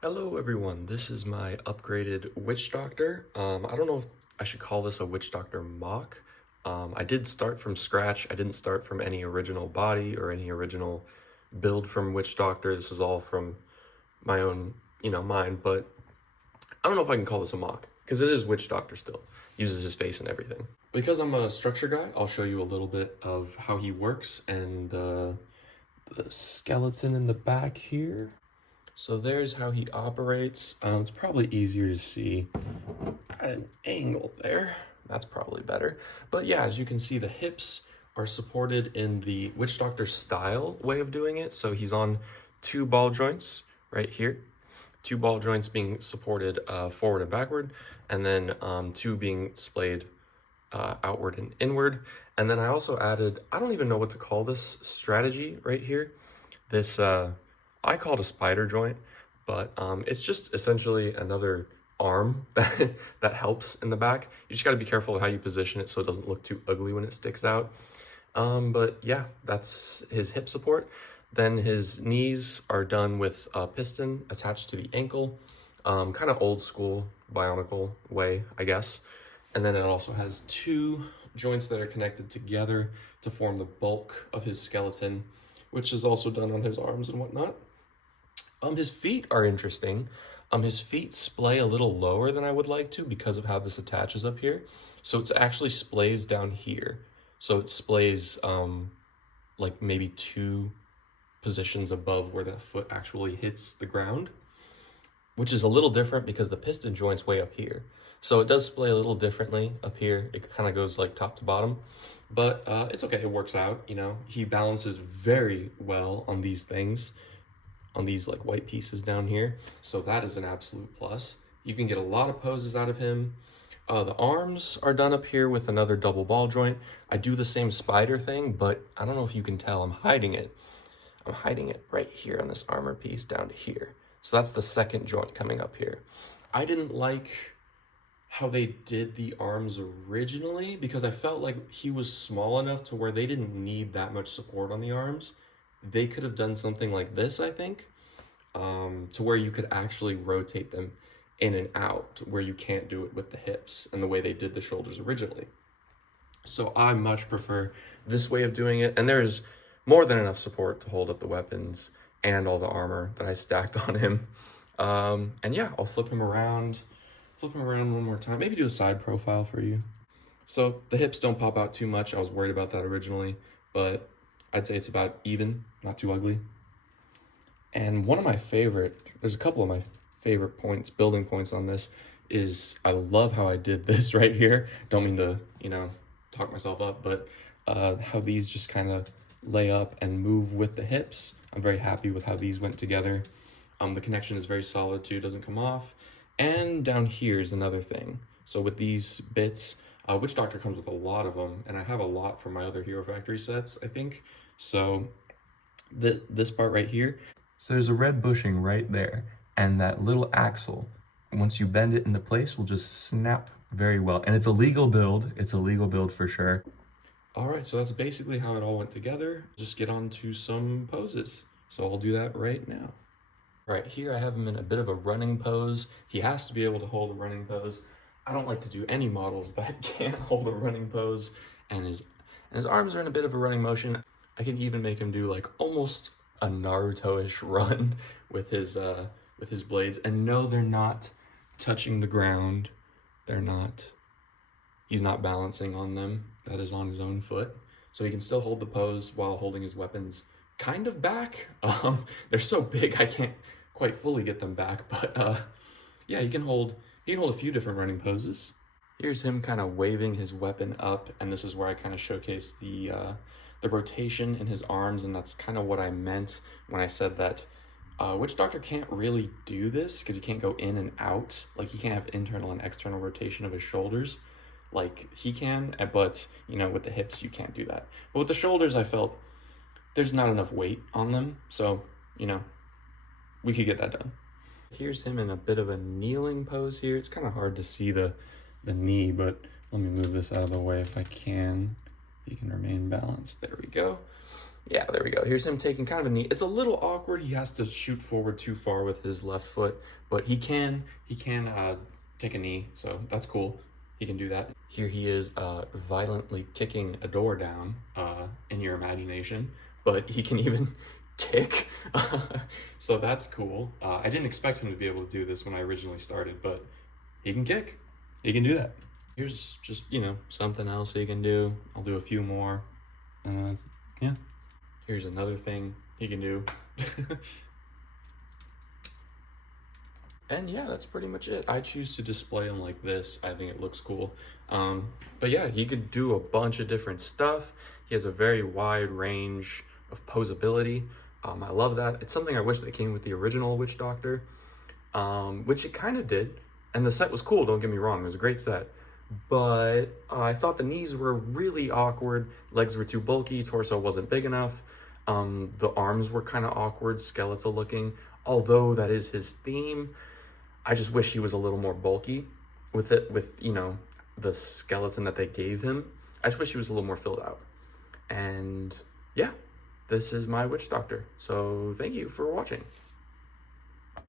Hello everyone, this is my upgraded Witch Doctor. I don't know if I should call this a Witch Doctor mock. I did start from scratch. I didn't start from any original body or any original build from Witch Doctor. This is all from my own, mind, but I don't know if I can call this a mock because it is Witch Doctor still. Uses his face and everything. Because I'm a structure guy, I'll show you a little bit of how he works and the skeleton in the back here. So there's how he operates. It's probably easier to see at an angle there. That's probably better. But yeah, as you can see, the hips are supported in the Witch Doctor style way of doing it. So he's on 2 ball joints right here. 2 ball joints being supported forward and backward, and then 2 being splayed outward and inward. And then I also added, I don't even know what to call this strategy right here. This, I call it a spider joint, but it's just essentially another arm that helps in the back. You just got to be careful of how you position it so it doesn't look too ugly when it sticks out. But yeah, that's his hip support. Then his knees are done with a piston attached to the ankle, kind of old school bionicle way, I guess. And then it also has 2 joints that are connected together to form the bulk of his skeleton, which is also done on his arms and whatnot. His feet are interesting. His feet splay a little lower than I would like to because of how this attaches up here. So it's actually splays down here. So it splays like maybe 2 positions above where that foot actually hits the ground, which is a little different because the piston joint's way up here. So it does splay a little differently up here. It kind of goes like top to bottom, but it's okay. It works out, you know. He balances very well on these things, on these like white pieces down here. So that is an absolute plus. You can get a lot of poses out of him. The arms are done up here with another double ball joint. I do the same spider thing, but I don't know if you can tell, I'm hiding it. I'm hiding it right here on this armor piece down to here. So that's the second joint coming up here. I didn't like how they did the arms originally because I felt like he was small enough to where they didn't need that much support on the arms. They could have done something like this, I think, to where you could actually rotate them in and out, where you can't do it with the hips and the way they did the shoulders originally. So I much prefer this way of doing it, and there's more than enough support to hold up the weapons and all the armor that I stacked on him. And yeah, I'll flip him around one more time, maybe do a side profile for you. So the hips don't pop out too much. I was worried about that originally, but I'd say it's about even, not too ugly. And there's a couple of my favorite points, building points on this, is I love how I did this right here. Don't mean to, talk myself up, but how these just kind of lay up and move with the hips. I'm very happy with how these went together. The connection is very solid too, doesn't come off. And down here is another thing. So with these bits, Witch Doctor comes with a lot of them, and I have a lot from my other Hero Factory sets, I think. So this part right here, so there's a red bushing right there, and that little axle, once you bend it into place, will just snap very well. And it's a legal build. It's a legal build for sure. All right, so that's basically how it all went together. Just get on to some poses. So I'll do that right now. Right here, I have him in a bit of a running pose. He has to be able to hold a running pose. I don't like to do any models that can't hold a running pose, and his arms are in a bit of a running motion. I can even make him do like almost a Naruto-ish run with his blades. And no, they're not touching the ground. They're not. He's not balancing on them. That is on his own foot. So he can still hold the pose while holding his weapons kind of back. They're so big I can't quite fully get them back, but yeah, he can hold a few different running poses. Here's him kind of waving his weapon up, and this is where I kind of showcase the rotation in his arms, and that's kind of what I meant when I said that Witch Doctor can't really do this because he can't go in and out. Like, he can't have internal and external rotation of his shoulders like he can, but with the hips you can't do that. But with the shoulders, I felt there's not enough weight on them, so we could get that done. Here's him in a bit of a kneeling pose here. It's kind of hard to see the knee, but let me move this out of the way if I can. He can remain balanced. There we go. Yeah, there we go. Here's him taking kind of a knee. It's a little awkward. He has to shoot forward too far with his left foot, but he can take a knee, so that's cool. He can do that. Here he is violently kicking a door down in your imagination, but he can even kick. So that's cool. I didn't expect him to be able to do this when I originally started, but he can kick. He can do that. Here's just, you know, something else he can do. I'll do a few more. Yeah. Here's another thing he can do. And yeah, that's pretty much it. I choose to display him like this. I think it looks cool. But yeah, he could do a bunch of different stuff. He has a very wide range of posability. I love that. It's something I wish that came with the original Witch Doctor, which it kind of did. And the set was cool, don't get me wrong. It was a great set. But I thought the knees were really awkward. Legs were too bulky. Torso wasn't big enough. The arms were kind of awkward, skeletal looking. Although that is his theme, I just wish he was a little more bulky with it, with, you know, the skeleton that they gave him. I just wish he was a little more filled out. And yeah, this is my Witch Doctor. So thank you for watching.